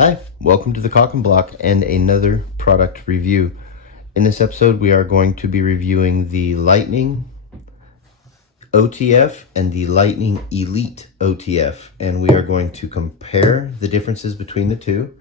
Hi, welcome to the Cock and Block and another product review. In this episode, we are going to be reviewing the Lightning OTF and the Lightning Elite OTF, and we are going to compare the differences between the two.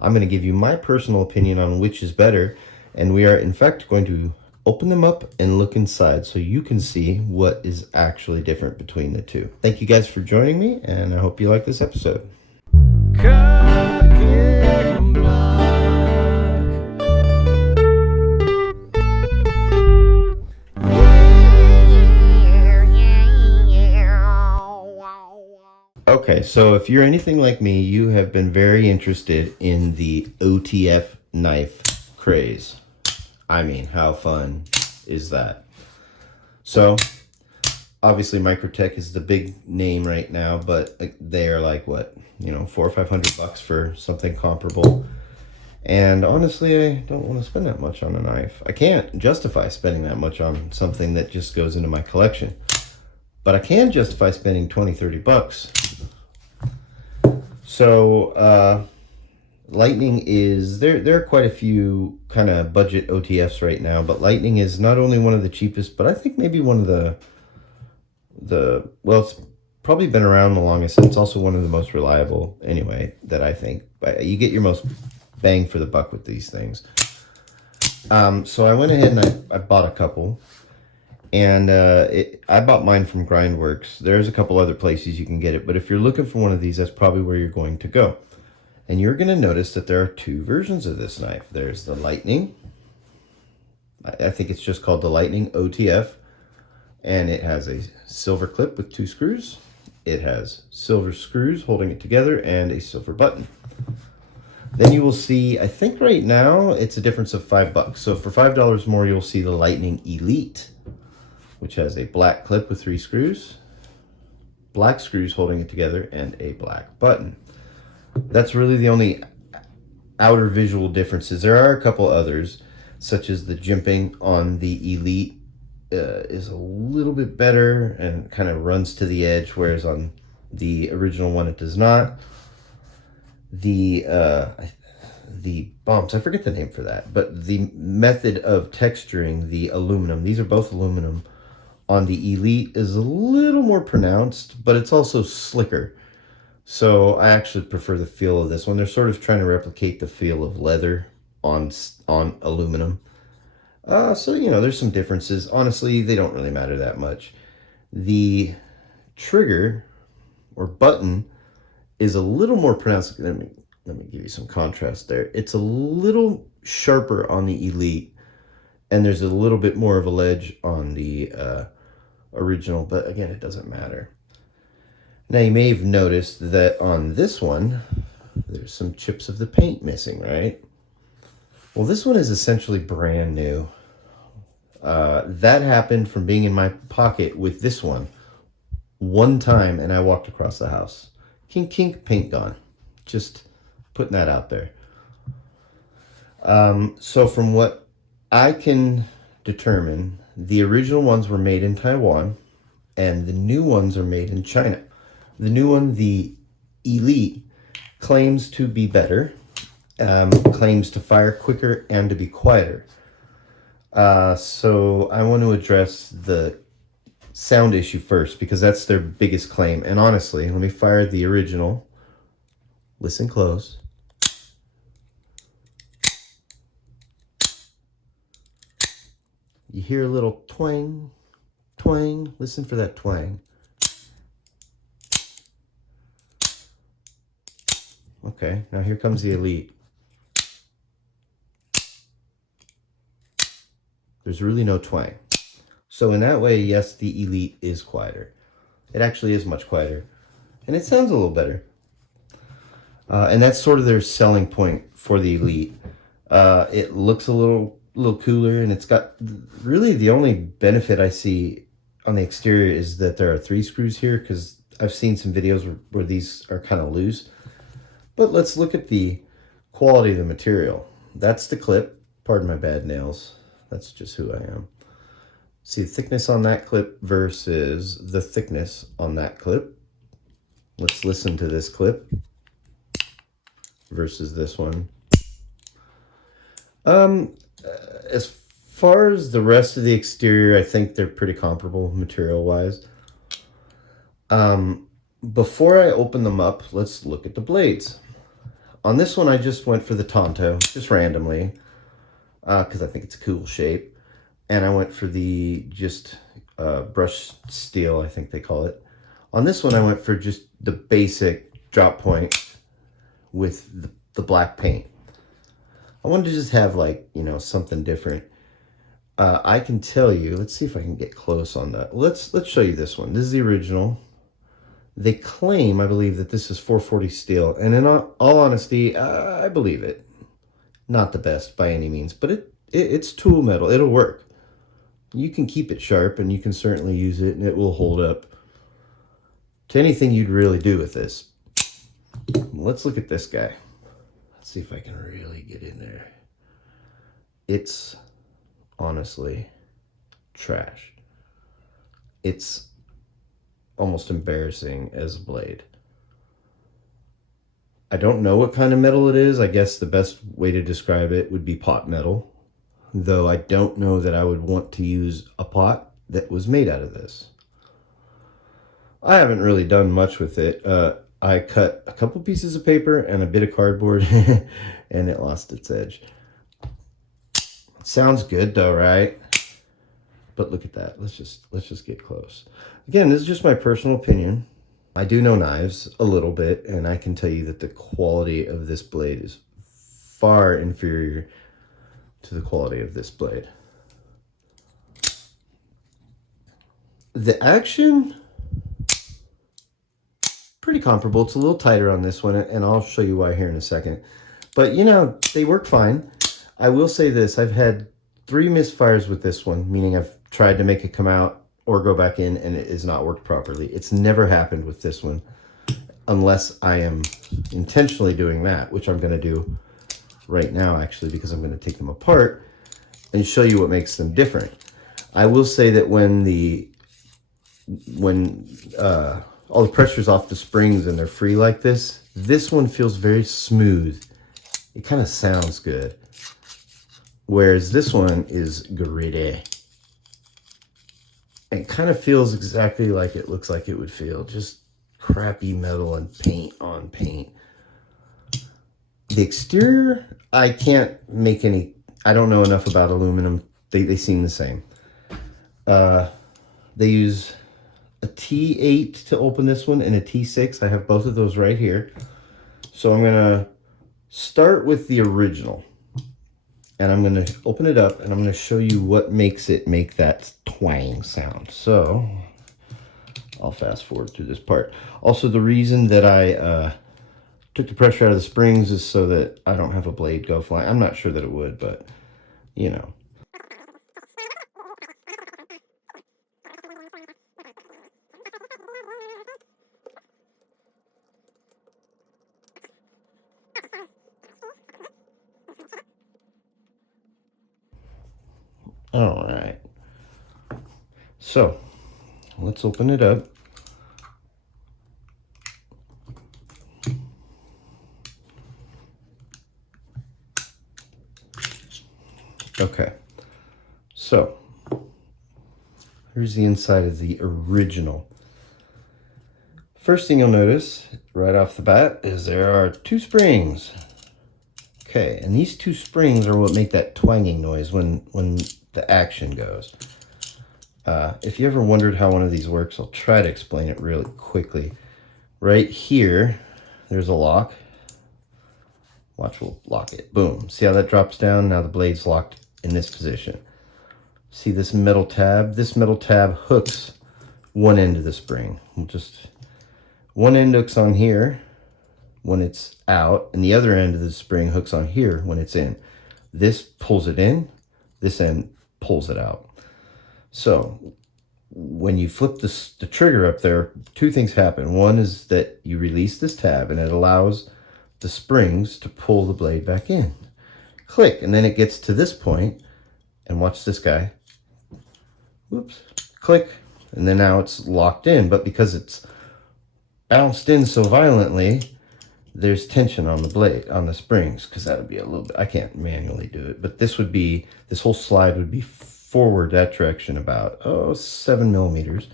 I'm going to give you my personal opinion on which is better, and we are in fact going to open them up and look inside so you can see what is actually different between the two. Thank you guys for joining me, and I hope you like this episode. Okay, so if you're anything like me, you have been very interested in the OTF knife craze. I mean, how fun is that? So, obviously Microtech is the big name right now, but they are like, what, you know, $400 or $500 for something comparable. And honestly, I don't want to spend that much on a knife. I can't justify spending that much on something that just goes into my collection. But I can justify spending $20-30. So, Lightning is, there are quite a few kind of budget OTFs right now, but Lightning is not only one of the cheapest, but I think maybe one of well, it's probably been around the longest, and it's also one of the most reliable anyway, that I think. But you get your most bang for the buck with these things. So I went ahead and I bought a couple. And I bought mine from Grindworks. There's a couple other places you can get it, but if you're looking for one of these, that's probably where you're going to go. And you're going to notice that there are two versions of this knife. There's the Lightning. I think it's just called the Lightning OTF. And it has a silver clip with 2 screws. It has silver screws holding it together and a silver button. Then you will see, I think right now, it's a difference of $5. So for $5 more, you'll see the Lightning Elite, which has a black clip with 3 screws, black screws holding it together, and a black button. That's really the only outer visual differences. There are a couple others, such as the jimping on the Elite is a little bit better and kind of runs to the edge, whereas on the original one it does not. The bumps, I forget the name for that, but the method of texturing the aluminum, these are both aluminum, on the Elite is a little more pronounced, but it's also slicker. So I actually prefer the feel of this one. They're sort of trying to replicate the feel of leather on aluminum. So, you know, there's some differences. Honestly, they don't really matter that much. The trigger or button is a little more pronounced. Let me give you some contrast there. It's a little sharper on the Elite, and there's a little bit more of a ledge on the original, but again, it doesn't matter. Now, you may have noticed that on this one, there's some chips of the paint missing, right? Well, this one is essentially brand new. That happened from being in my pocket with this one time, and I walked across the house. Kink, kink, paint gone. Just putting that out there. So from what I can determine, the original ones were made in Taiwan, and the new ones are made in China. The new one, the Elite, claims to be better, claims to fire quicker and to be quieter. So I want to address the sound issue first, because that's their biggest claim. And honestly, let me fire the original. Listen close. You hear a little twang, twang. Listen for that twang. Okay, now here comes the Elite. There's really no twang. So in that way, yes, the Elite is quieter. It actually is much quieter. And it sounds a little better. And that's sort of their selling point for the Elite. It looks a little cooler, and it's got, really the only benefit I see on the exterior is that there are 3 screws here, because I've seen some videos where these are kind of loose. But let's look at the quality of the material. That's the clip. Pardon my bad nails. That's just who I am. See the thickness on that clip versus the thickness on that clip. Let's listen to this clip. versus this one. As far as the rest of the exterior, I think they're pretty comparable material-wise. Before I open them up, let's look at the blades. On this one, I just went for the Tonto, just randomly, because I think it's a cool shape. And I went for the just brushed steel, I think they call it. On this one, I went for just the basic drop point with the black paint. I wanted to just have, like, you know, something different. I can tell you, let's see if I can get close on that. Let's show you this one. This is the original. They claim, I believe, that this is 440 steel, and in all honesty, I believe it. Not the best by any means, but it's tool metal. It'll work. You can keep it sharp, and you can certainly use it, and it will hold up to anything you'd really do with this. Let's look at this guy. Let's see if I can really get in there. It's honestly trash. It's almost embarrassing as a blade. I don't know what kind of metal it is. I guess the best way to describe it would be pot metal, though I don't know that I would want to use a pot that was made out of this. I haven't really done much with it. I cut a couple pieces of paper and a bit of cardboard and it lost its edge. Sounds good though, right? But look at that. Let's just get close. Again, this is just my personal opinion. I do know knives a little bit, and I can tell you that the quality of this blade is far inferior to the quality of this blade. The action, pretty comparable. It's a little tighter on this one, and I'll show you why here in a second. But, you know, they work fine. I will say this. I've had 3 misfires with this one, meaning I've tried to make it come out or go back in, and it has not worked properly. It's never happened with this one, unless I am intentionally doing that, which I'm going to do right now, actually, because I'm going to take them apart and show you what makes them different. I will say that when all the pressure's off the springs and they're free like this, this one feels very smooth. It kind of sounds good. Whereas this one is gritty. It kind of feels exactly like it looks like it would feel. Just crappy metal and paint on paint. The exterior, I can't make any... I don't know enough about aluminum. They seem the same. They use a T8 to open this one and a T6. I have both of those right here. So I'm going to start with the original. And I'm going to open it up and I'm going to show you what makes it make that twang sound. So I'll fast forward through this part. Also, the reason that I took the pressure out of the springs is so that I don't have a blade go flying. I'm not sure that it would, but you know. All right, so let's open it up. Okay, so here's the inside of the original. First thing you'll notice right off the bat is there are 2 springs. Okay, and these 2 springs are what make that twanging noise when the action goes. If you ever wondered how one of these works, I'll try to explain it really quickly. Right here, there's a lock. Watch, we'll lock it. Boom. See how that drops down? Now the blade's locked in this position. See this metal tab? This metal tab hooks one end of the spring. One end hooks on here when it's out, and the other end of the spring hooks on here when it's in. This pulls it in, this end pulls it out. So when you flip the trigger up there, 2 things happen. One is that you release this tab and it allows the springs to pull the blade back in. Click, and then it gets to this point, and watch this guy. Whoops, click, and then now it's locked in, but because it's bounced in so violently, there's tension on the blade, on the springs, because that would be a little bit, I can't manually do it, but this would be, this whole slide would be forward that direction about, 7 millimeters.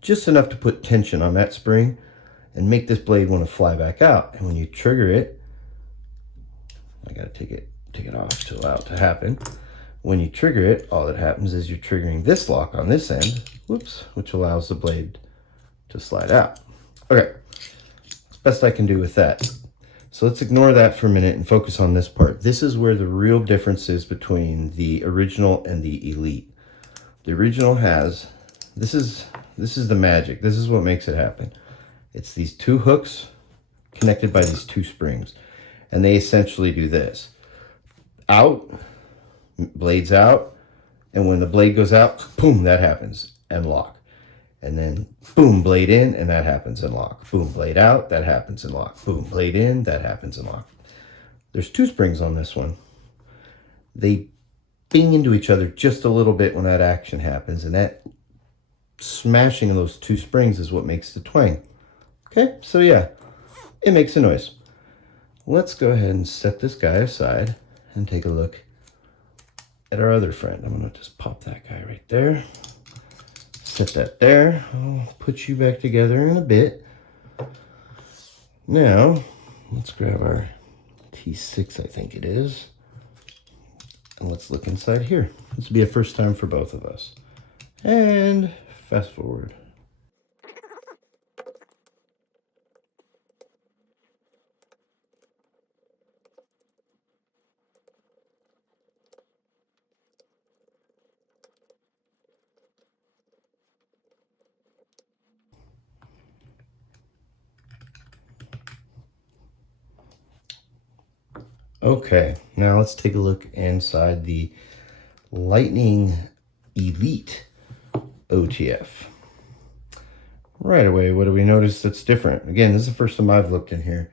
Just enough to put tension on that spring and make this blade want to fly back out. And when you trigger it, I gotta take it off to allow it to happen. When you trigger it, all that happens is you're triggering this lock on this end, whoops, which allows the blade to slide out. Okay, that's best I can do with that. So let's ignore that for a minute and focus on this part. This is where the real difference is between the original and the Elite. The original has, this is the magic. This is what makes it happen. It's these two hooks connected by these two springs. And they essentially do this. Out, blades out, and when the blade goes out, boom, that happens, and lock. And then boom, blade in, and that happens and lock. Boom, blade out, that happens and lock. Boom, blade in, that happens and lock. There's two springs on this one. They bing into each other just a little bit when that action happens, and that smashing of those two springs is what makes the twang. Okay, so yeah, it makes a noise. Let's go ahead and set this guy aside and take a look at our other friend. I'm gonna just pop that guy right there. Set that there. I'll put you back together in a bit. Now, let's grab our T6, I think it is. And let's look inside here. This will be a first time for both of us. And fast forward. Okay, now let's take a look inside the Lightning Elite OTF. Right away, what do we notice that's different? Again, this is the first time I've looked in here.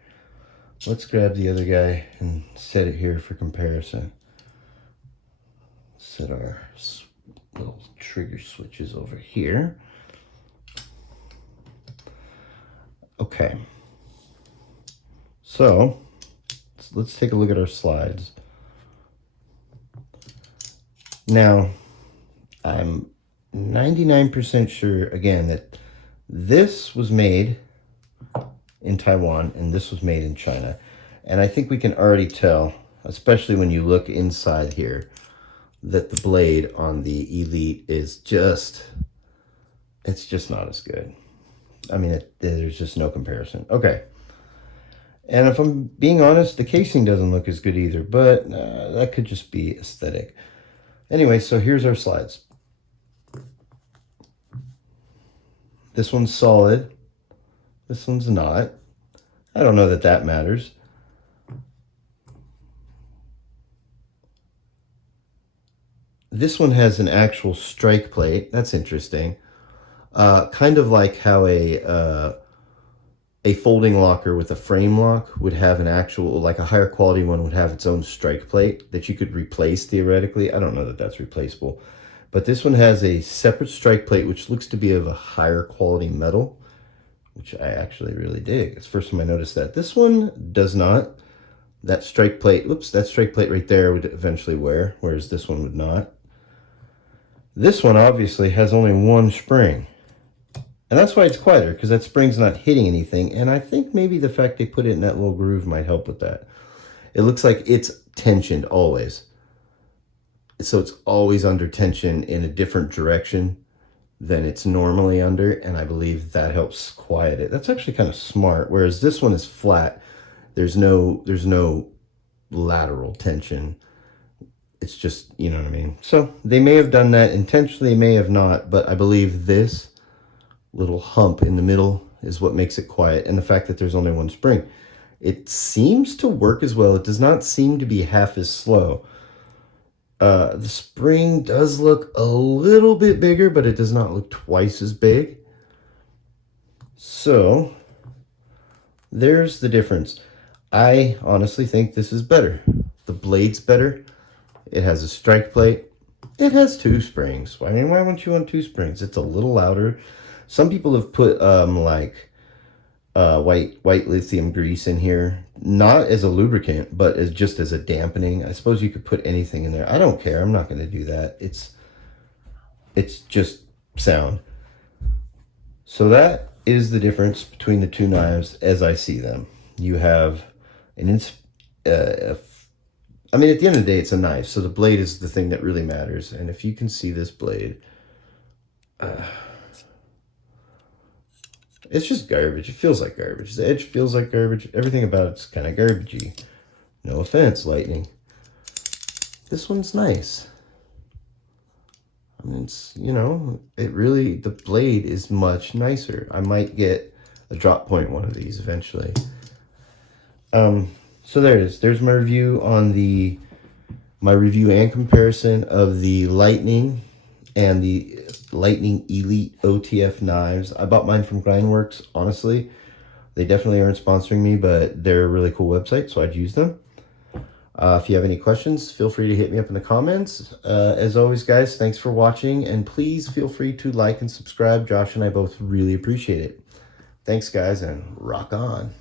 Let's grab the other guy and set it here for comparison. Set our little trigger switches over here. Okay, so let's take a look at our slides. Now, I'm 99% sure, again, that this was made in Taiwan and this was made in China. And I think we can already tell, especially when you look inside here, that the blade on the Elite is just, it's just not as good. I mean, there's just no comparison. Okay. And if I'm being honest, the casing doesn't look as good either, but that could just be aesthetic. Anyway, so here's our slides. This one's solid. This one's not. I don't know that that matters. This one has an actual strike plate. That's interesting. Kind of like how a folding locker with a frame lock would have an actual, like a higher quality one would have its own strike plate that you could replace theoretically. I don't know that that's replaceable, but this one has a separate strike plate, which looks to be of a higher quality metal, which I actually really dig. It's the first time I noticed that. This one does not. That strike plate, oops, that strike plate right there would eventually wear, whereas this one would not. This one obviously has only one spring. And that's why it's quieter, because that spring's not hitting anything. And I think maybe the fact they put it in that little groove might help with that. It looks like it's tensioned always. So it's always under tension in a different direction than it's normally under. And I believe that helps quiet it. That's actually kind of smart. Whereas this one is flat. There's no lateral tension. It's just, you know what I mean? So they may have done that intentionally, may have not. But I believe this little hump in the middle is what makes it quiet, and the fact that there's only one spring. It seems to work as well. It does not seem to be half as slow. The spring does look a little bit bigger, but it does not look twice as big. So there's the difference. I honestly think this is better. The blade's better. It has a strike plate. It has two springs. I mean, why wouldn't you want two springs? It's a little louder. Some people have put like white lithium grease in here, not as a lubricant, but as just as a dampening. I suppose you could put anything in there. I don't care. I'm not going to do that. It's just sound. So that is the difference between the two knives as I see them. You have I mean, at the end of the day, it's a knife, so the blade is the thing that really matters. And if you can see this blade, it's just garbage. It feels like garbage. The edge feels like garbage. Everything about it's kind of garbagey. No offense, Lightning. This one's nice. I mean, it's, you know, the blade is much nicer. I might get a drop point one of these eventually. So there it is. There's my review on my review and comparison of the Lightning and the Lightning Elite OTF knives. I bought mine from Grindworks, honestly. They definitely aren't sponsoring me, but they're a really cool website, so I'd use them. If you have any questions, feel free to hit me up in the comments. As always, guys, thanks for watching, and please feel free to like and subscribe. Josh and I both really appreciate it. Thanks, guys, and rock on.